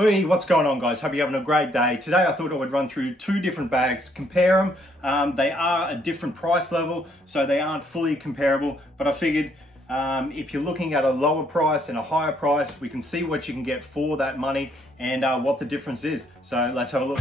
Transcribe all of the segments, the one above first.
Hey, what's going on, guys? Hope you're having a great day. Today I thought I would run through two different bags, compare them. They are a different price level, so they aren't fully comparable, but I figured if you're looking at a lower price and a higher price, we can see what you can get for that money and what the difference is. So let's have a look.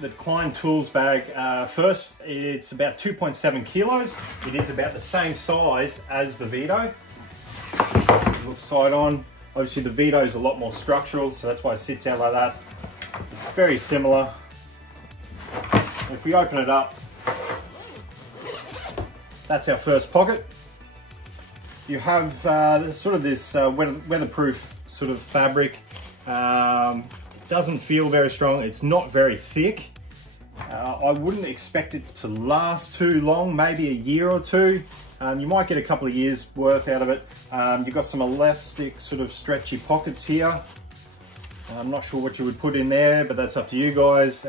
The Klein tools bag first, it's about 2.7 kilos. It is about the same size as the Veto. Look side on. Obviously the Veto is a lot more structural, so that's why it sits out like that. It's very similar. If we open it up, that's our first pocket. You have sort of this weatherproof sort of fabric. Doesn't feel very strong. It's not very thick. I wouldn't expect it to last too long, maybe a year or two. You might get a couple of years worth out of it. You've got some elastic sort of stretchy pockets here. I'm not sure what you would put in there, but that's up to you guys.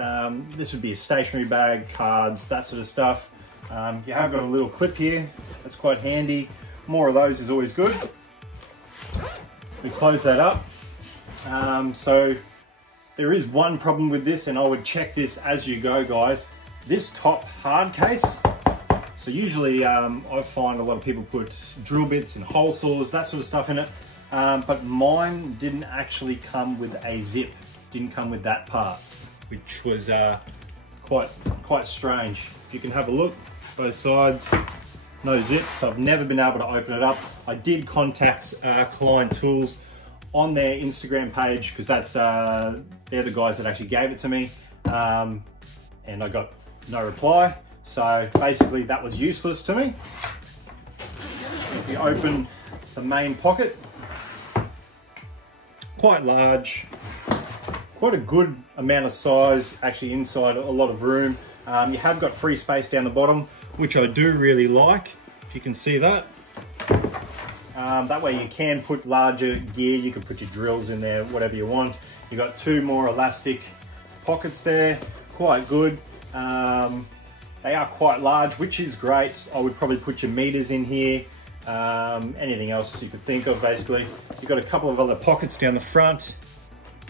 This would be a stationery bag, cards, that sort of stuff. You have got a little clip here. That's quite handy. More of those is always good. We close that up. So there is one problem with this, and I would check this as you go, guys. This top hard case, so usually I find a lot of people put drill bits and hole saws, that sort of stuff in it, but mine didn't actually come with a zip, didn't come with that part, which was quite strange. If you can have a look, both sides, no zips. I've never been able to open it up. I did contact Klein Tools on their Instagram page, because that's they're the guys that actually gave it to me, and I got no reply, so basically that was useless to me. If you open the main pocket, quite large, quite a good amount of size actually inside, a lot of room. You have got free space down the bottom, which I do really like, if you can see that. That way you can put larger gear, you can put your drills in there, whatever you want. You've got two more elastic pockets there, quite good. They are quite large, which is great. I would probably put your meters in here, anything else you could think of basically. You've got a couple of other pockets down the front,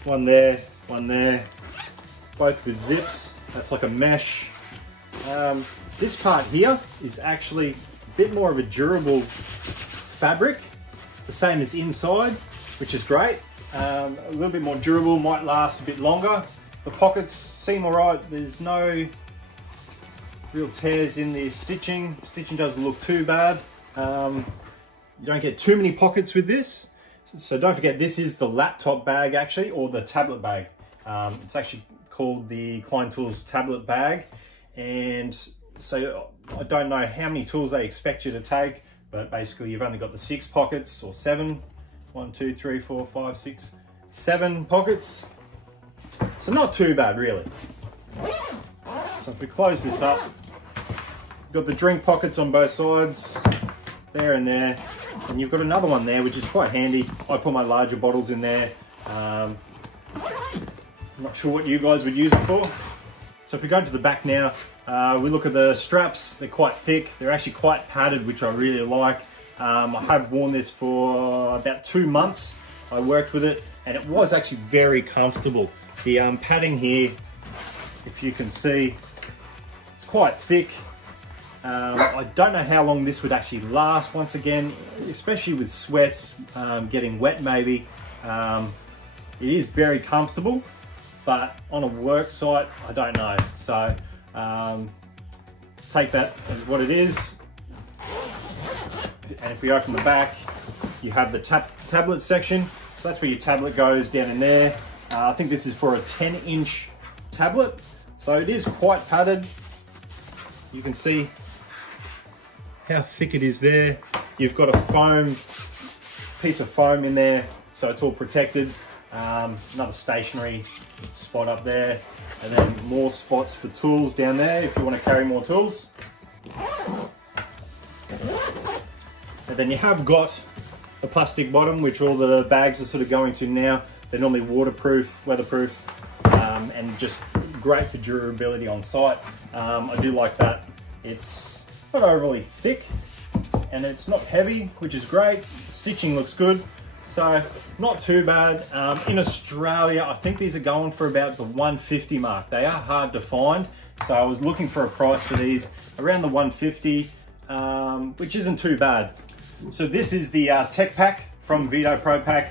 one there, both with zips. That's like a mesh. This part here is actually a bit more of a durable fabric, the same as inside, which is great. A little bit more durable, might last a bit longer. The pockets seem all right. There's no real tears in the stitching. Stitching doesn't look too bad. You don't get too many pockets with this. So don't forget, this is the laptop bag actually, or the tablet bag. It's actually called the Klein Tools tablet bag. And so I don't know how many tools they expect you to take, but basically you've only got the 6 pockets, or 7. 1, 2, 3, 4, 5, 6, 7 pockets. So not too bad really. So if we close this up, you've got the drink pockets on both sides, there and there. And you've got another one there, which is quite handy. I put my larger bottles in there. I'm not sure what you guys would use it for. So if we go to the back now, we look at the straps. They're quite thick. They're actually quite padded, which I really like. I have worn this for about 2 months. I worked with it, and it was actually very comfortable. The padding here, if you can see, it's quite thick. I don't know how long this would actually last, once again, especially with sweat, getting wet maybe. It is very comfortable, but on a work site, I don't know. So take that as what it is. And if we open the back, you have the tablet section. So that's where your tablet goes, down in there. I think this is for a 10-inch tablet. So it is quite padded. You can see how thick it is there. You've got a piece of foam in there, so it's all protected. Another stationary spot up there. And then more spots for tools down there if you want to carry more tools. And then you have got the plastic bottom, which all the bags are sort of going to now. They're normally waterproof, weatherproof, and just great for durability on site. I do like that. It's not overly thick and it's not heavy, which is great. Stitching looks good, so not too bad. In Australia, I think these are going for about the 150 mark. They are hard to find, so I was looking for a price for these around the 150, which isn't too bad. So this is the tech pack from Vetopropac.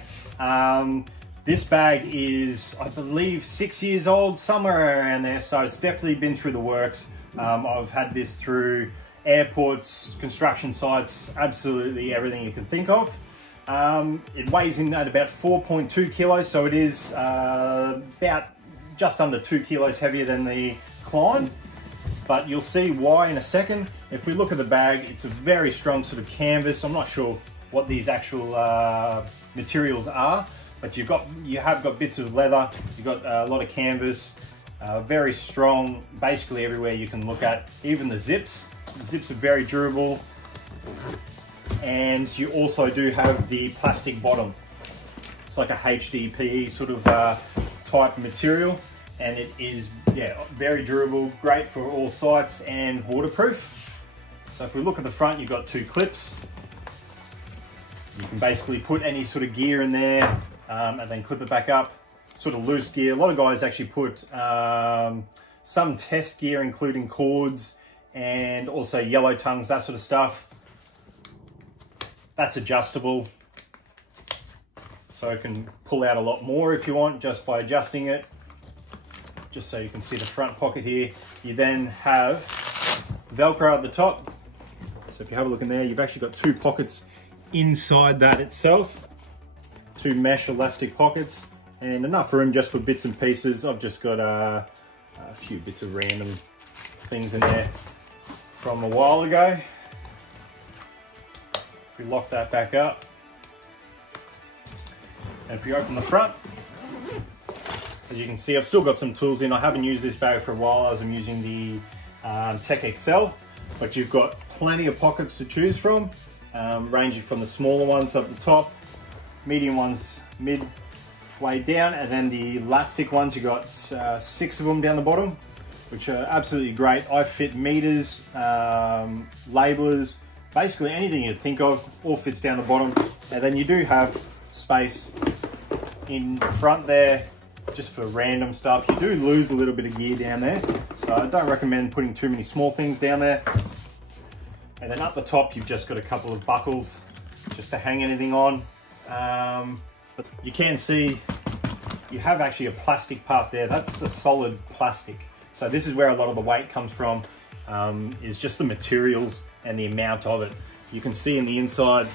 This bag is, I believe, 6 years old, somewhere around there, so it's definitely been through the works. I've had this through airports, construction sites, absolutely everything you can think of. It weighs in at about 4.2 kilos, so it is about just under 2 kilos heavier than the Klein, but you'll see why in a second. If we look at the bag, it's a very strong sort of canvas. I'm not sure what these actual materials are, but you have got bits of leather, you've got a lot of canvas, very strong, basically everywhere you can look at, even the zips. The zips are very durable, and you also do have the plastic bottom. It's like a HDPE sort of type material, and it is, yeah, very durable, great for all sites and waterproof. So if we look at the front, you've got 2 clips. You can basically put any sort of gear in there and then clip it back up. Sort of loose gear. A lot of guys actually put some test gear, including cords and also yellow tongues, that sort of stuff. That's adjustable, so it can pull out a lot more if you want, just by adjusting it. Just so you can see the front pocket here. You then have Velcro at the top. So if you have a look in there, you've actually got 2 pockets inside that itself. 2 mesh elastic pockets, and enough room just for bits and pieces. I've just got a few bits of random things in there from a while ago. If we lock that back up, and if you open the front, as you can see, I've still got some tools in. I haven't used this bag for a while as I'm using the Tech XL, but you've got plenty of pockets to choose from, ranging from the smaller ones up the top, medium ones midway down, and then the elastic ones, you got 6 of them down the bottom, which are absolutely great. I fit meters, labelers, basically anything you think of, all fits down the bottom. And then you do have space in front there, just for random stuff. You do lose a little bit of gear down there, so I don't recommend putting too many small things down there. And then up the top, you've just got a couple of buckles just to hang anything on. But you can see you have actually a plastic part there. That's a solid plastic. So this is where a lot of the weight comes from, is just the materials and the amount of it. You can see in the inside,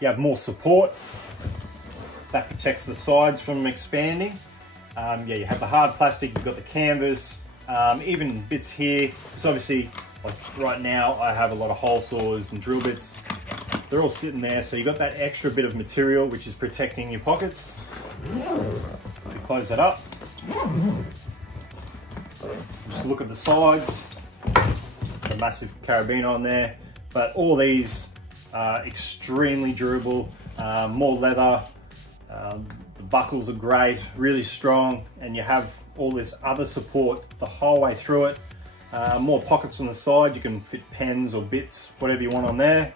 you have more support. That protects the sides from expanding. Yeah, you have the hard plastic, you've got the canvas, even bits here. So obviously, like right now, I have a lot of hole saws and drill bits. They're all sitting there, so you've got that extra bit of material which is protecting your pockets. If you close that up, just look at the sides, a massive carabiner on there, but all these are extremely durable, more leather. The buckles are great, really strong, and you have all this other support the whole way through it. More pockets on the side, you can fit pens or bits, whatever you want on there.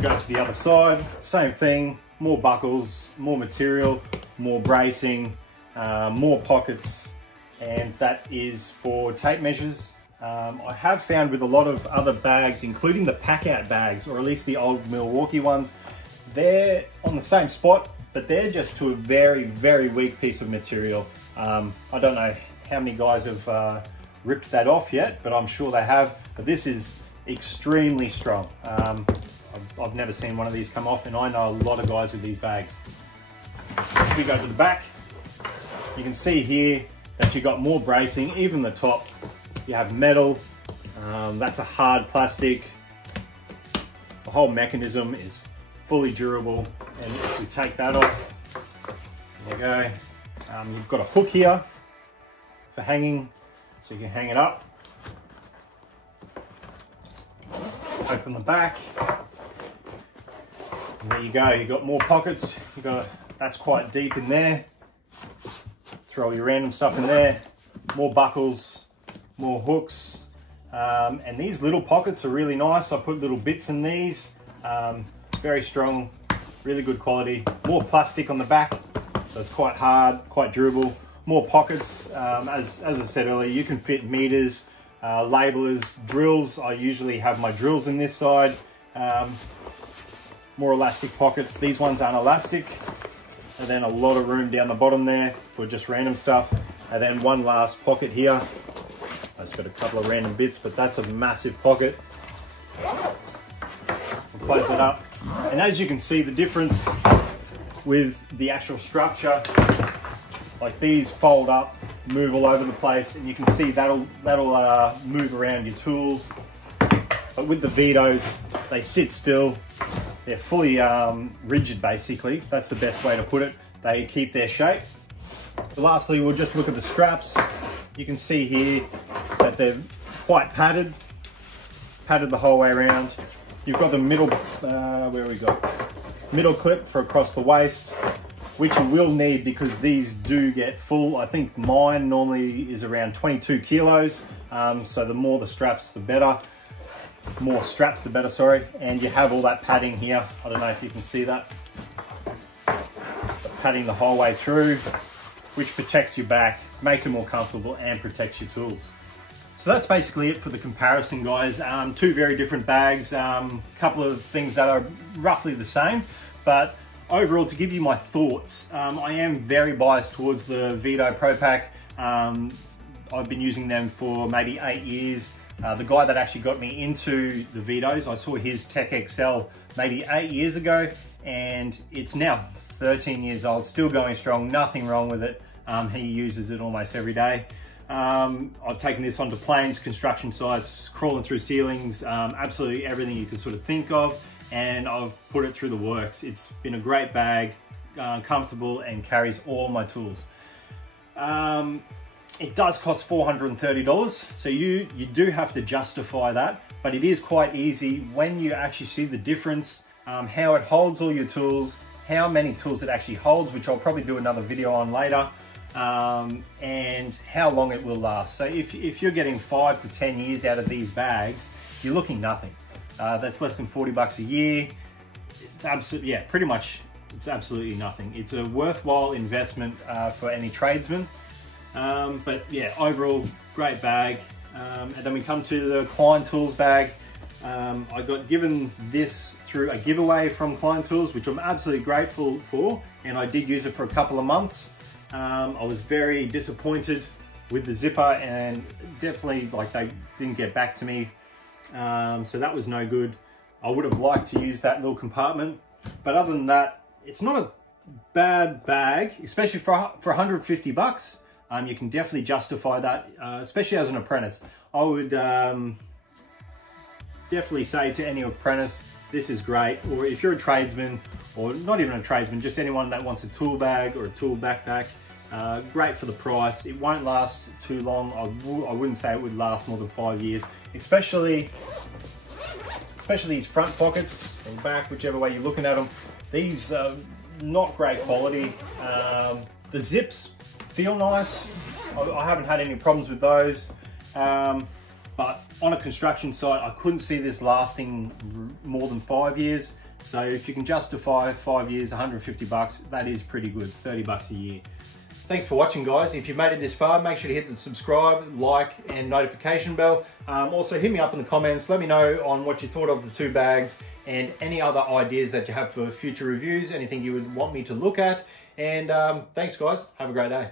Go to the other side, same thing, more buckles, more material, more bracing, more pockets, and that is for tape measures. I have found with a lot of other bags, including the pack out bags, or at least the old Milwaukee ones, they're on the same spot, but they're just to a very, very weak piece of material. I don't know how many guys have ripped that off yet, but I'm sure they have. But this is extremely strong. I've never seen one of these come off, and I know a lot of guys with these bags. If we go to the back, you can see here that you've got more bracing. Even the top, you have metal. That's a hard plastic. The whole mechanism is fully durable, and if we take that off, there you go. You've got a hook here for hanging, so you can hang it up. Open the back, and there you go. You've got more pockets. That's quite deep in there. throw all your random stuff in there. More buckles, more hooks, and these little pockets are really nice. I put little bits in these, very strong, really good quality. More plastic on the back, so it's quite hard, quite durable. More pockets, as I said earlier, you can fit meters, labelers, drills. I usually have my drills in this side. More elastic pockets. These ones aren't elastic. And then a lot of room down the bottom there for just random stuff. And then one last pocket here. I just got a couple of random bits, but that's a massive pocket. We'll close it up. And as you can see, the difference with the actual structure, like these fold up, move all over the place, and you can see that'll move around your tools. But with the Vetos, they sit still. They're fully rigid, basically. That's the best way to put it. They keep their shape. Lastly, we'll just look at the straps. You can see here that they're quite padded the whole way around. You've got the middle, middle clip for across the waist, which you will need because these do get full. I think mine normally is around 22 kilos. So the more the straps, the better. More straps, the better, sorry. And you have all that padding here. I don't know if you can see that. The padding the whole way through, which protects your back, makes it more comfortable and protects your tools. So that's basically it for the comparison, guys. Two very different bags, couple of things that are roughly the same, but overall, to give you my thoughts, I am very biased towards the Vetopropac. I've been using them for maybe 8 years. The guy that actually got me into the Vetos, I saw his Tech XL maybe 8 years ago, and it's now 13 years old, still going strong, nothing wrong with it. He uses it almost every day. I've taken this onto planes, construction sites, crawling through ceilings, absolutely everything you can sort of think of, and I've put it through the works. It's been a great bag, comfortable, and carries all my tools. It does cost $430, so you do have to justify that, but it is quite easy when you actually see the difference, how it holds all your tools, how many tools it actually holds, which I'll probably do another video on later, and how long it will last. So if you're getting 5 to 10 years out of these bags, you're looking nothing. That's less than 40 bucks a year. It's absolutely, yeah, pretty much, it's absolutely nothing. It's a worthwhile investment for any tradesman. But yeah, overall, great bag. And then we come to the Klein Tools bag. I got given this through a giveaway from Klein Tools, which I'm absolutely grateful for, and I did use it for a couple of months. I was very disappointed with the zipper, and definitely like they didn't get back to me, so that was no good. I would have liked to use that little compartment, but other than that, it's not a bad bag, especially for 150 bucks. You can definitely justify that, especially as an apprentice. I would definitely say to any apprentice, this is great. Or if you're a tradesman, or not even a tradesman, just anyone that wants a tool bag or a tool backpack, great for the price. It won't last too long. I wouldn't say it would last more than 5 years, especially these front pockets or back, whichever way you're looking at them. These are not great quality. The zips feel nice. I haven't had any problems with those, but on a construction site, I couldn't see this lasting more than 5 years. So if you can justify 5 years, 150 bucks, that is pretty good. It's 30 bucks a year. Thanks for watching, guys. If you've made it this far, make sure to hit the subscribe, like, and notification bell. Also hit me up in the comments. Let me know on what you thought of the two bags and any other ideas that you have for future reviews, anything you would want me to look at. And thanks, guys. Have a great day.